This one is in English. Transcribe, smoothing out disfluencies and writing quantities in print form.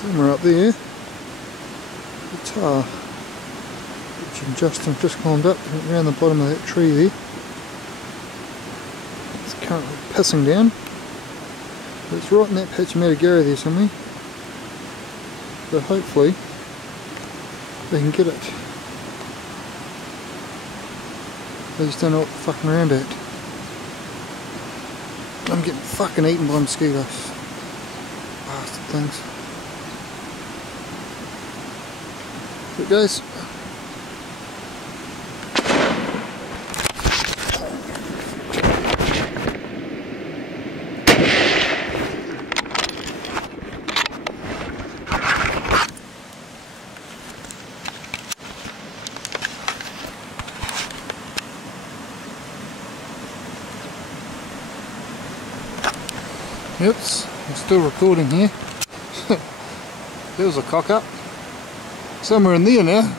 Somewhere up there, the tar, which Justin just climbed up around the bottom of that tree there. It's currently pissing down. It's right in that patch of Matagara there somewhere. But hopefully they can get it. They just don't know what they're fucking around at. I'm getting fucking eaten by mosquitoes. Bastard things. There it goes. Oops, I'm still recording here. There was a cock up. Somewhere in there now.